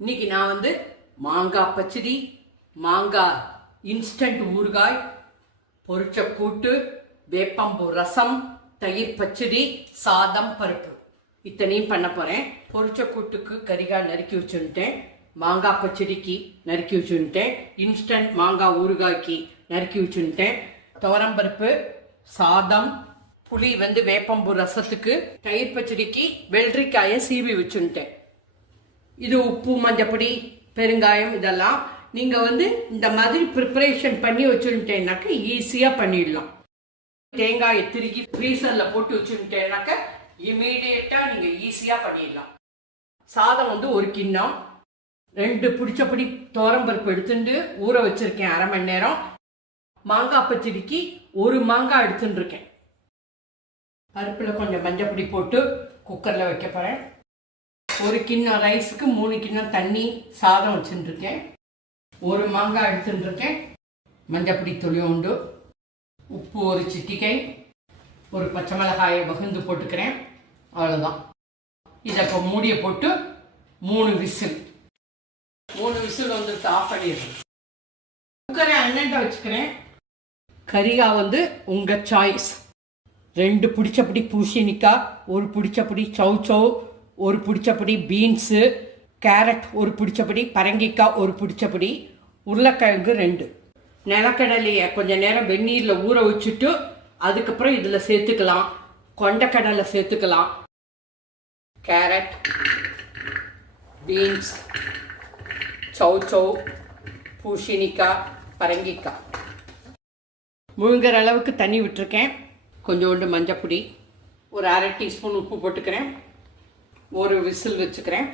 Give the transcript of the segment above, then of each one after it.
இன்னைக்கு நான் வந்து மாங்காய் பச்சடி, மாங்காய் இன்ஸ்டன்ட் ஊறுகாய், பொரிச்ச கூட்டு, வேப்பம்பூ ரசம், தயிர் பச்சடி, சாதம், பருப்பு இத்தனையும் பண்ண போகிறேன். பொரிச்ச கூட்டுக்கு கரிகாய் நறுக்கி வச்சுட்டேன், மாங்காய் பச்சடிக்கு நறுக்கி வச்சுட்டேன், இன்ஸ்டன்ட் மாங்காய் ஊறுகாய்க்கு நறுக்கி வச்சுட்டேன், துவரம்பருப்பு, சாதம், புளி வந்து வேப்பம்பூ ரசத்துக்கு, தயிர் பச்சடிக்கு வெள்ளரிக்காயை சீவி வச்சுட்டேன். இது உப்பு, மஞ்சப்பொடி, பெருங்காயம் இதெல்லாம் நீங்கள் வந்து இந்த மாதிரி ப்ரிப்பரேஷன் பண்ணி வச்சுட்டேன்னாக்க ஈஸியாக பண்ணிடலாம். தேங்காயை திருகி ஃப்ரீசரில் போட்டு வச்சுட்டேன்னாக்க இமீடியட்டாக நீங்கள் ஈஸியாக பண்ணிடலாம். சாதம் வந்து ஒரு கிண்ணம், 2 பிடிச்சப்படி துவரம்பருப்பு எடுத்துட்டு ஊற வச்சுருக்கேன் 1/2 மணி நேரம். மாங்காய் பச்சடிக்கு 1 மாங்காய் எடுத்துட்டுருக்கேன். பருப்பில் கொஞ்சம் மஞ்சப்பொடி போட்டு குக்கரில் வைக்க போகிறேன். 1 கிண்ணம் ரைஸுக்கு 3 கிண்ணம் தண்ணி சாதம் வச்சுட்டுருக்கேன். 1 மாங்காய் எடுத்துட்டுருக்கேன். மஞ்சப்பொடி துளி உண்டு, உப்பு 1 சிட்டிகை, 1 பச்சை மிளகாயை வகுந்து போட்டுக்கிறேன். அவ்வளோதான். இதை இப்போ மூடியை போட்டு 3 விசில் வந்துட்டு ஆஃப் பண்ணிடுறேன். குக்கரை அண்ணன்ட்ட வச்சுக்கிறேன். கரிகாய் வந்து உங்கள் சாய்ஸ். 2 பிடிச்சப்படி பூசணிக்காய், 1 பிடிச்சப்படி சௌச்சௌ, 1 பிடிச்சப்படி பீன்ஸு, கேரட் 1 பிடிச்சப்படி, பரங்கிக்காய் 1 பிடிச்சப்படி, உருளைக்கிழங்கு 2. நிலக்கடலையை கொஞ்சம் நேரம் வெந்நீரில் ஊற வச்சுட்டு அதுக்கப்புறம் இதில் சேர்த்துக்கலாம். கொண்டக்கடலை சேர்த்துக்கலாம். கேரட், பீன்ஸ், சௌச்சௌ, பூசணிக்காய், பரங்கிக்காய். முழுங்கிற அளவுக்கு தண்ணி விட்டுருக்கேன். கொஞ்சோண்டு மஞ்சப்பொடி, ஒரு 1/2 டீஸ்பூன் உப்பு போட்டுக்கிறேன். 1 விசில் வச்சுக்கிறேன்.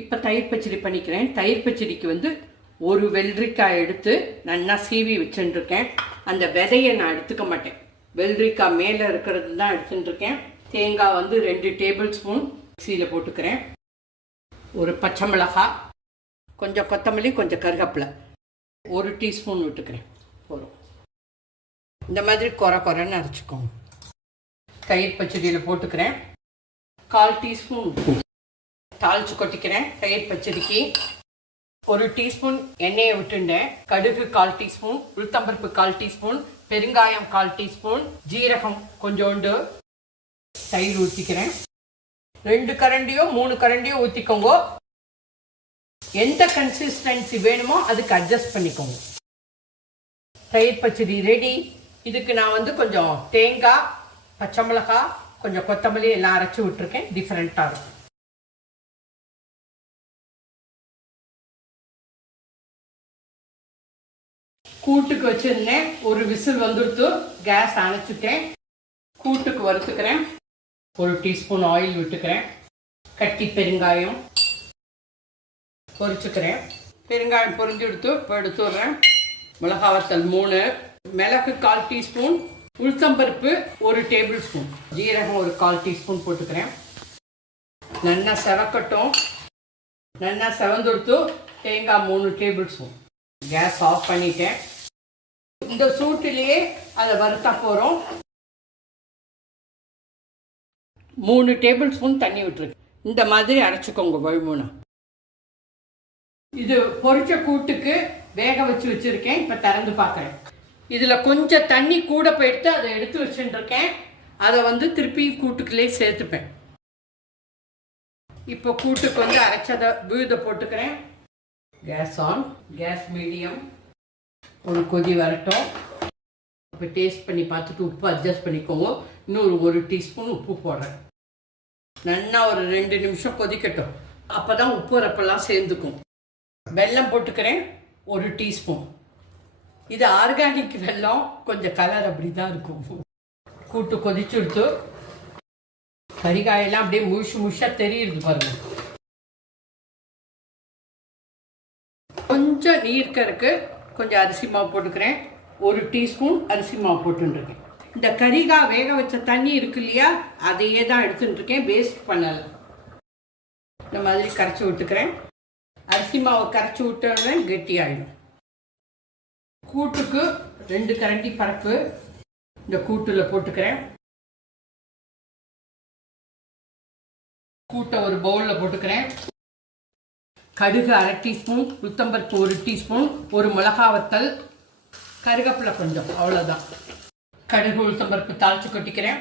இப்போ தயிர் பச்சடி பண்ணிக்கிறேன். தயிர் பச்சடிக்கு வந்து 1 வெள்ளரிக்காய் எடுத்து நல்லா சீவி வச்சுட்டுருக்கேன். அந்த விதையை நான் எடுத்துக்க மாட்டேன், வெள்ளரிக்காய் மேலே இருக்கிறது தான் எடுத்துட்டுருக்கேன். தேங்காய் வந்து 2 டேபிள் ஸ்பூன் மிக்சியில் போட்டுக்கிறேன். 1 பச்சை மிளகாய், கொஞ்சம் கொத்தமல்லி, கொஞ்சம் கருவேப்பிலை, 1 டீஸ்பூன் விட்டுக்கிறேன். போதும். இந்த மாதிரி குறைன்னு அரைச்சிக்கோங்க. தயிர் பச்சடியில் போட்டுக்கிறேன். 1/4 டீஸ்பூன் தாளிச்சு கொட்டிக்கிறேன். தயிர் பச்சடிக்கு 1 டீஸ்பூன் எண்ணெயை விட்டுண்டேன். கடுகு 1/4 டீஸ்பூன், உளுத்தம்பருப்பு 1/4 டீஸ்பூன், பெருங்காயம் 1/4 டீஸ்பூன், ஜீரகம் கொஞ்சோண்டு, தயிர் ஊற்றிக்கிறேன். 2 கரண்டியோ 3 கரண்டியோ ஊற்றிக்கோங்க. எந்த கன்சிஸ்டன்சி வேணுமோ அதுக்கு அட்ஜஸ்ட் பண்ணிக்கோங்க. தயிர் பச்சடி ரெடி. இதுக்கு நான் வந்து கொஞ்சம் தேங்காய், பச்சை மிளகாய், கொஞ்சம் கொத்தமல்லி எல்லாம் அரைச்சி விட்டுருக்கேன். டிஃப்ரெண்ட்டாக இருக்கும். கூட்டுக்கு வச்சுருந்தேன். 1 விசில் வந்துடுத்து. கேஸ் அணைச்சிட்டேன். கூட்டுக்கு வறுத்துக்கிறேன். 1 டீஸ்பூன் ஆயில் விட்டுக்கிறேன். கட்டி பெருங்காயம் பொரிச்சுக்கிறேன். பெருங்காயம் பொரிஞ்சு எடுத்து இப்போ எடுத்துடுறேன். மிளகா வத்தல் 3, மிளகு 1/4 டீஸ்பூன், உளுத்தம்பருப்பு 1 டேபிள் ஸ்பூன், ஜீரகம் 1/4 டீஸ்பூன் போட்டுக்கிறேன். நல்லா செவக்கட்டும். நல்லா செவந்துடுத்து. தேங்காய் 3 டேபிள் ஸ்பூன். கேஸ் ஆஃப் பண்ணிட்டேன். இந்த சூட்டிலேயே அதை வறுத்தா போகிறோம். 3 டேபிள் ஸ்பூன் தண்ணி விட்டுருக்கு. இந்த மாதிரி அரைச்சிக்கோங்க வழுமுனை. இது பொரிச்ச கூட்டுக்கு வேக வச்சு வச்சுருக்கேன். இப்போ திறந்து பார்க்குறேன். இதில் கொஞ்சம் தண்ணி கூட போயிடுத்து அதை எடுத்து வச்சுட்டுருக்கேன். அதை வந்து திருப்பி கூட்டுக்குள்ளே சேர்த்துப்பேன். இப்போ கூட்டுக்கு வந்து அரைச்சதை விழுத போட்டுக்கிறேன். Gas on, gas medium. ஒரு கொதி வரட்டும். இப்போ டேஸ்ட் பண்ணி பார்த்துட்டு உப்பு அட்ஜஸ்ட் பண்ணிக்கோங்க. இன்னும் 1 டீஸ்பூன் உப்பு போடுறேன். நல்லா ஒரு 2 நிமிஷம் கொதிக்கட்டும். அப்போ தான் உப்பு ரப்பெல்லாம் சேர்ந்துக்கும். வெல்லம் போட்டுக்கிறேன் 1 டீஸ்பூன். இது ஆர்கானிக் வெல்லம். கொஞ்சம் கலர் அப்படி தான் இருக்கும். கூட்டு கொதிச்சுடுத்து. கரிகாயெல்லாம் அப்படியே முழுசாக தெரியுது பாருங்க. கொஞ்சம் நீர்க்கருக்கு கொஞ்சம் அரிசி மாவு போட்டுக்கிறேன். 1 டீஸ்பூன் அரிசி மாவு போட்டுருக்கேன். இந்த கரிகாய் வேக வச்ச தண்ணி இருக்கு இல்லையா, அதையே தான் எடுத்துட்டுருக்கேன். வேஸ்ட் பண்ணலை. இந்த மாதிரி கரைச்சி விட்டுக்கிறேன். அரிசி மாவை கரைச்சி விட்டோன்னே கெட்டியாயிடும். கூட்டுக்கு 2 கரண்டி பருப்பு இந்த கூட்டில் போட்டுக்கிறேன். கூட்டை ஒரு பவுலில் போட்டுக்கிறேன். கடுகு அரை டீஸ்பூன், உளுத்தம்பருப்பு 1 டீஸ்பூன், ஒரு மிளகா வத்தல், கருவேப்பிலை கொஞ்சம், அவ்வளோதான். கடுகு உளுத்தம்பருப்பு தாளித்து கொட்டிக்கிறேன்.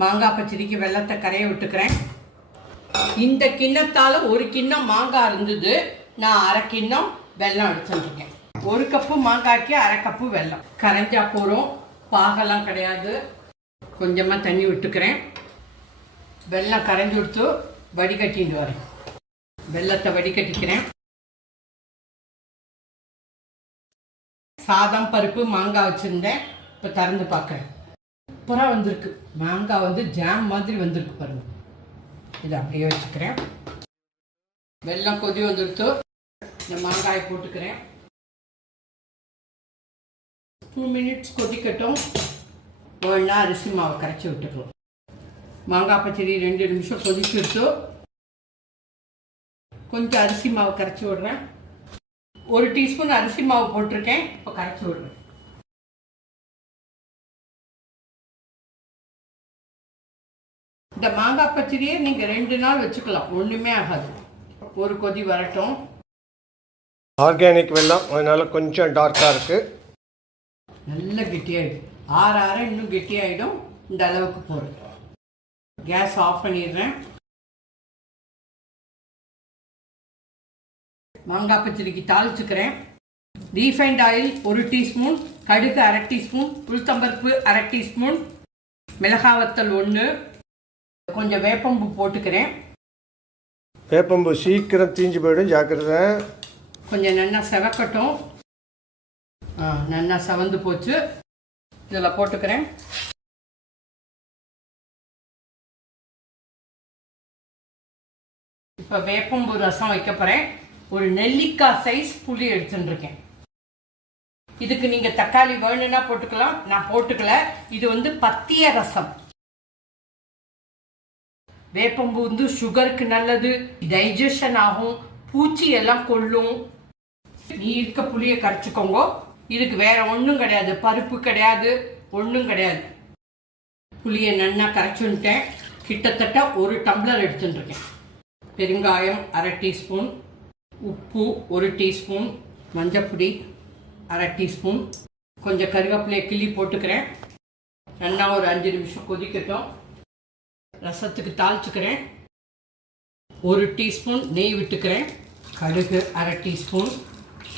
மாங்காய் பச்சடிக்கு வெள்ளத்தை கரைய விட்டுக்கிறேன். இந்த கிண்ணத்தால் 1 கிண்ணம் மாங்காய் இருந்தது. நான் 1/2 கிண்ணம் வெல்லம் எடுத்துருக்கேன். 1 கப்பு மாங்காய்க்கு 1/2 கப்பு வெல்லம். கரைஞ்சா போகிறோம், பாகெல்லாம் கிடையாது. கொஞ்சமாக தண்ணி விட்டுக்கிறேன். வெல்லம் கரைஞ்சி விட்டு வடிகட்டிட்டு வரேன். வெல்லத்தை வடிகட்டிக்கிறேன். சாதம் பருப்பு மாங்காய் வச்சுருந்தேன். இப்போ திறந்து பார்க்குறேன். சூப்பராக வந்திருக்கு. மாங்காய் வந்து ஜாம் மாதிரி வந்திருக்கு பாருங்க. இதை அப்படியே வச்சுக்கிறேன். வெல்லம் கொதி வந்துடுத்து. இந்த மாங்காயை போட்டுக்கிறேன். 2 மினிட்ஸ் கொதிக்கட்டும். ஒன்றா அரிசி மாவை கரைச்சி விட்டுக்கலாம். மாங்காய் பச்சடி 2 நிமிஷம் கொதிச்சு விட்டு கொஞ்சம் அரிசி மாவு கரைச்சி விடுறேன். 1 டீஸ்பூன் அரிசி மாவு போட்டிருக்கேன். இப்போ கரைச்சி விடுறேன். இந்த மாங்காய் பச்சடியே நீங்கள் 2 நாள் வச்சுக்கலாம், ஒன்றுமே ஆகாது. ஒரு கொதி வரட்டும். ஆர்கானிக் வெல்லம், அதனால கொஞ்சம் டார்க்காக இருக்குது. நல்லா கெட்டியாகிடும். ஆற இன்னும் கெட்டியாகிடும். இந்த அளவுக்கு போடுறேன். கேஸ் ஆஃப் பண்ணிடுறேன். மாங்காய் பச்சடிக்கு தாளிச்சுக்கிறேன். ரீஃபைண்ட் ஆயில் 1 டீஸ்பூன், கடுகு 1/2 டீஸ்பூன், உளுத்தம்பருப்பு 1/2 டீஸ்பூன், மிளகாய் வத்தல் 1, கொஞ்சம் வேப்பம்பூ போட்டுக்கிறேன். வேப்பம்பூ சீக்கிரம் தீஞ்சு போயிடும், ஜாக்கிரதை. கொஞ்சம் நல்லா செவக்கட்டும். நல்லா செவந்து போச்சு. இதில் போட்டுக்கிறேன். இப்போ வேப்பம்பூ ரசம் வைக்க போகிறேன். ஒரு நெல்லிக்காய் சைஸ் புளி எடுத்துட்டுருக்கேன். இதுக்கு நீங்கள் தக்காளி வேணும்னா போட்டுக்கலாம், நான் போட்டுக்கல. இது வந்து பத்திய ரசம். வேப்பம்பூ வந்து சுகருக்கு நல்லது, டைஜஷன் ஆகும், பூச்சி எல்லாம் கொல்லும். நீ இருக்க புளியை கரைச்சிக்கோங்க. இதுக்கு வேற ஒன்றும் கிடையாது, பருப்பு கிடையாது, ஒன்றும் கிடையாது. புளியை நல்லா கரைச்சுட்டேன். கிட்டத்தட்ட 1 டம்ளர் எடுத்துட்டுருக்கேன். பெருங்காயம் 1/2 டீஸ்பூன், உப்பு 1 டீஸ்பூன், மஞ்சப்பொடி 1/2 டீஸ்பூன், கொஞ்சம் கருவேப்பிலையை கிள்ளி போட்டுக்கிறேன். நல்லா ஒரு 5 நிமிஷம் கொதிக்கட்டும். ரசத்துக்கு தாளிச்சுக்கிறேன். 1 டீஸ்பூன் நெய் விட்டுக்கிறேன். கடுகு 1/2 டீஸ்பூன்,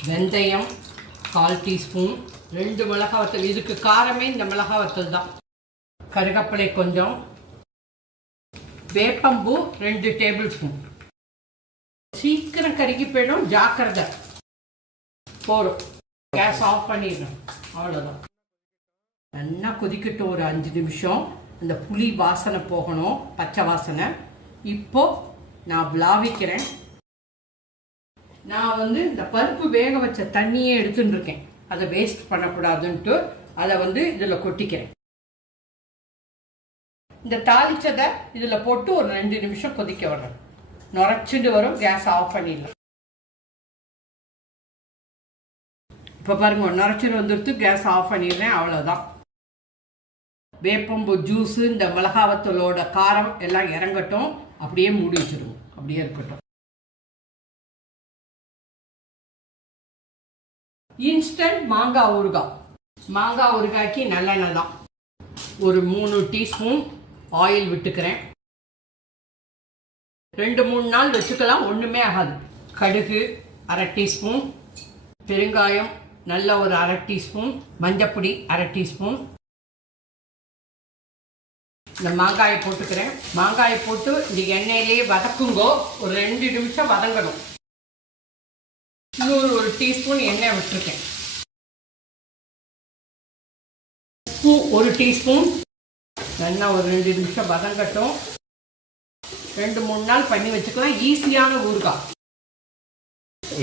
வெந்தயம் 1/4 டீஸ்பூன், 2 மிளகாய் வத்தல். இதுக்கு காரமே இந்த மிளகாய் வத்தல் தான். கருவேப்பிலை கொஞ்சம், வேப்பம்பூ 2 டேபிள் ஸ்பூன். சீக்கிரம் கருகி போயிடும், ஜாக்கிரதை. போகிறோம். கேஸ் ஆஃப் பண்ணிடணும், அவ்வளோதான். நல்லா கொதிக்கட்டும் ஒரு 5 நிமிஷம். அந்த புளி வாசனை போகணும், பச்சை வாசனை. இப்போ நான் விளாவிக்கிறேன். நான் வந்து இந்த பருப்பு வேக வச்ச தண்ணியே எடுத்துட்டு இருக்கேன். அதை வேஸ்ட் பண்ணக்கூடாதுன்ட்டு அதை வந்து இதில் கொட்டிக்கிறேன். இந்த தாளிச்சதை இதில் போட்டு ஒரு 2 நிமிஷம் கொதிக்க விடுறேன். நுரைச்சிட்டு வரும். கேஸ் ஆஃப் பண்ணிடலாம். இப்போ பாருங்க, நுரைச்சிட்டு வந்துடுத்து. கேஸ் ஆஃப் பண்ணிடுறேன், அவ்வளோதான். வேப்பம்பூ ஜூஸு, இந்த மிளகாவத்தலோட காரம் எல்லாம் இறங்கட்டும். அப்படியே மூடி வச்சிருவோம், அப்படியே இருக்கட்டும். இன்ஸ்டன்ட் மாங்காய் ஊறுகாய். மாங்காய் ஊறுகாய்க்கு நல்லெண்ணெய் தான். ஒரு 3 டீஸ்பூன் ஆயில் விட்டுக்கிறேன். 2-3 நாள் வச்சுக்கலாம், ஒன்றுமே ஆகாது. கடுகு 1/2 டீஸ்பூன், பெருங்காயம் நல்ல ஒரு 1/2 டீஸ்பூன், மஞ்சப்பொடி 1/2 டீஸ்பூன். இந்த மாங்காயை போட்டுக்கிறேன். மாங்காயை போட்டு இந்த எண்ணெயிலேயே வதக்குங்கோ. ஒரு 2 நிமிஷம் வதங்கணும். இன்னொரு 1 டீஸ்பூன் எண்ணெய் விட்டுருக்கேன். உப்பு 1 டீஸ்பூன். நல்லா ஒரு 2 நிமிஷம் வதங்கட்டும். 2-3 நாள் பண்ணி வச்சுக்கலாம். ஈஸியான ஊறுகாய்.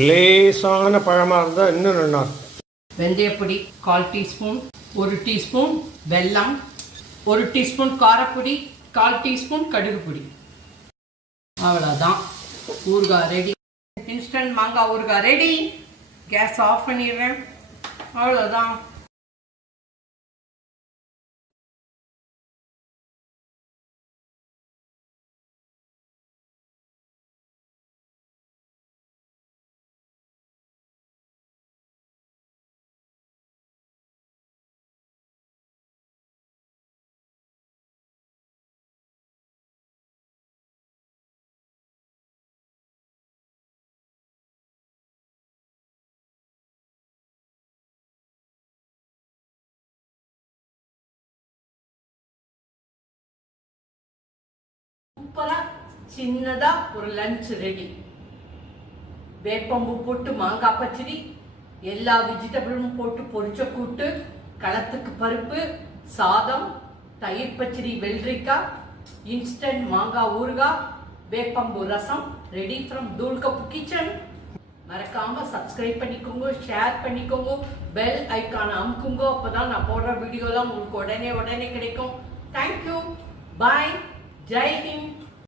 லேசான பழமாக இருந்தால் இன்னும் நல்லா. வெந்தயப்பொடி 1/4 டீஸ்பூன், 1 டீஸ்பூன் வெல்லம், 1 டீஸ்பூன் காரப்பொடி, 1/4 டீஸ்பூன் கடுகு பொடி. அவ்வளோதான், ஊறுகாய் ரெடி. இன்ஸ்டன்ட் மாங்காய் ஊறுகாய் ரெடி. கேஸ் ஆஃப் பண்ணிடுறேன், அவ்வளோதான். சூப்பரா சின்னதா ஒரு லஞ்ச் ரெடி. வேப்பம்பூ போட்டு மாங்காய் பச்சடி, எல்லா வெஜிடபிளும் போட்டு பொரிச்ச கூட்டு, களத்துக்கு பருப்பு, சாதம், தயிர் பச்சடி, வெள்ளரிக்காய், இன்ஸ்டன்ட் மாங்காய் ஊறுகாய், வேப்பம்பூ ரசம் ரெடி ஃப்ரம் தூள் கப்பு கிச்சன். மறக்காம சப்ஸ்கிரைப் பண்ணிக்கோங்க, ஷேர் பண்ணிக்கோங்க, பெல் ஐக்கான அமுக்குங்க. அப்பதான் நான் போடுற வீடியோலாம் உங்களுக்கு உடனே கிடைக்கும். தேங்க்யூ, பாய், ஜெய் ஹிந்த்.